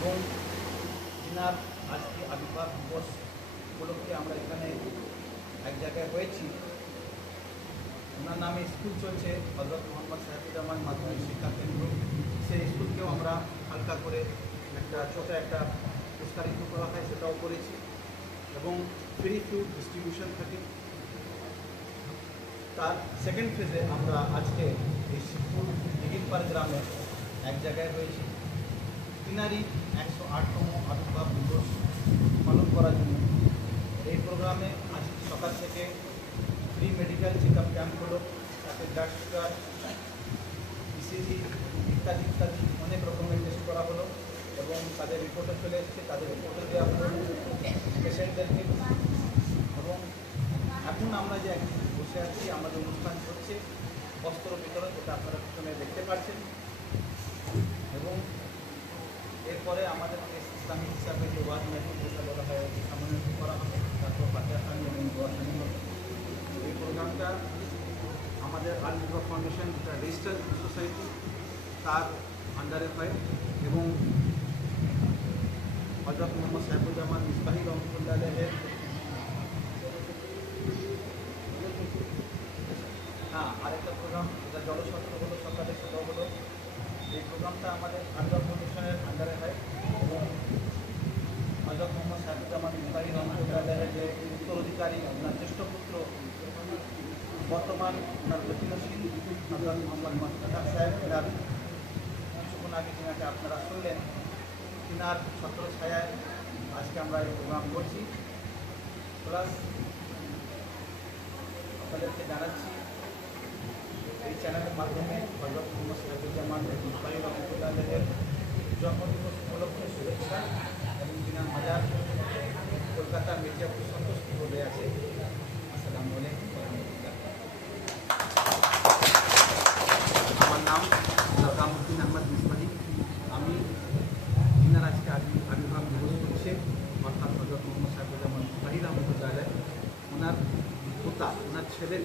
এবং তিনার আজকে আবির্ভাব দিবস উপলক্ষে আমরা এখানে এক জায়গায় হয়েছি। ওনার নামে স্কুল চলছে, হযরত মোহাম্মদ সাইফুজ্জামান মাধ্যমিক শিক্ষা কেন্দ্র। সেই স্কুলকেও আমরা হালকা করে ছোট একটা পুরস্কারিত করা হয়, সেটাও করেছি। এবং ফ্রি ফুড ডিস্ট্রিবিউশন থাকে। তার সেকেন্ড ফেজে আমরা আজকে এই শিবপুর দিঘিরপাড় গ্রামে এক জায়গায় হয়েছি তিনারই 108তম আবির্ভাব দিবস পালন করার জন্য। এই প্রোগ্রামে আজ সকাল থেকে free medical check up camp হলো, তাতে ব্লাড সুগার, ইসিজি ইত্যাদি ইত্যাদি অনেক রকমের টেস্ট করা হলো এবং তাদের রিপোর্টে চলে এসেছে, তাদের রিপোর্টে দেওয়া হলো পেশেন্টদেরকে। এবং এখন আমরা যে বসে আছি, আমাদের অনুষ্ঠান হচ্ছে বস্ত্র বিতরণ, যেটা আপনারা পিছনে দেখতে পাচ্ছেন। এবং এরপরে আমাদেরকে ইসলামী হিসাবে যে ওয়াজ মেহফিল যেটা বলা হয় সম্মানিত করা হবে, তারপর ফাতিহাখানি এবং দোয়াখানি হবে। এই প্রোগ্রামটা আমাদের আল মুবারক ফাউন্ডেশন, যেটা রেজিস্টার্ড সোসাইটি, তার আন্ডারে হয় এবং হযরত মোহাম্মদ সাইফুজ্জামান মিসবাহি রহমতুল্লাহ আলাইহির আরেকটা প্রোগ্রাম, যেটা জলছত্র হলো সকালে, সেটাও হলো। এই প্রোগ্রামটা আমাদের আল্লাহ ফাউন্ডেশনের আন্ডারে হয় এবং হযরত মোহাম্মদ সাইফুজ্জামান মিসবাহি রহমতুল্লাহ আলাইহির যে উত্তরাধিকারী, ওনার জ্যেষ্ঠ পুত্র, বর্তমান ওনার গতিশীল হযরত মোহাম্মদ মাসুদ সাহেব, এনার কিছুক্ষণ আগে যিনাকে আপনারা শুনলেন, তিনার ছত্র ছায়ায় আজকে আমরা এই প্রোগ্রাম করছি। প্লাস আপনাদেরকে জানাচ্ছি এই চ্যানেলের মাধ্যমে হযরত মোহাম্মদ সাইফুজ্জামান মিসবাহি রহমতুল্লাহ আলাইহির জন্মদিবস উপলক্ষে শুভেচ্ছা এবং তিনার মাজার কলকাতার মির্জাপুর সন্তুষ্টি বলে আছে। আসসালামু আলাইকুম ওয়া রাহমাতুল্লাহ। আমার নাম কামুদ্দিন আহমদ মিসবাহি। আমি তিনার আজকে আবির্ভাব দিবস করছে, অর্থাৎ হযরত মোহাম্মদ সাইফুজ্জামান মিসবাহি রহমতুল্লাহ আলাইহি, ওনার পোতা, ওনার ছেলে